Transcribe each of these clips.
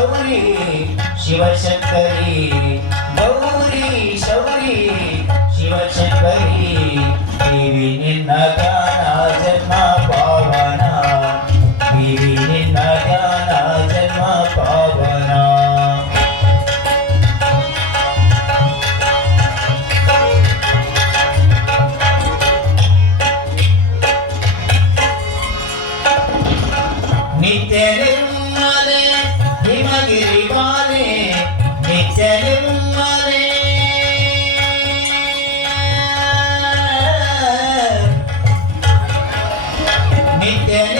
ಸೌರಿ Shivashankari Gauri ಸೌರಿ Shivashankari Yeah.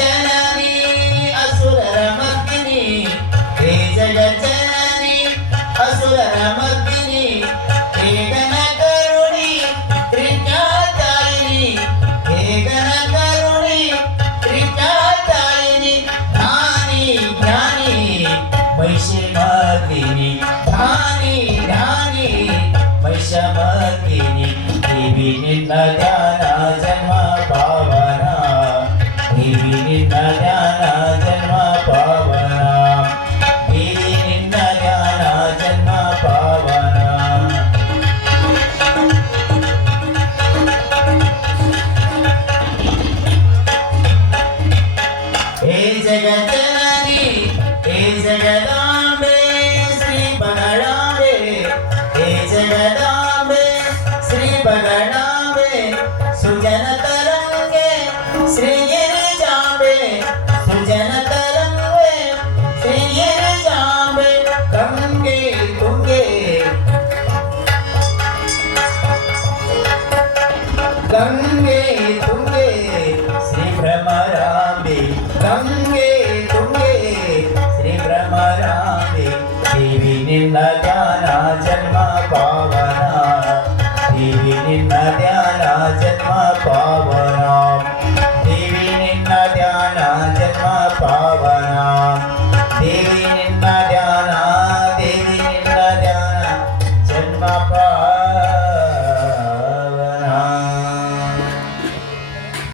आइ आइ आइ आइ आइ इन्ना त्याराचित्मा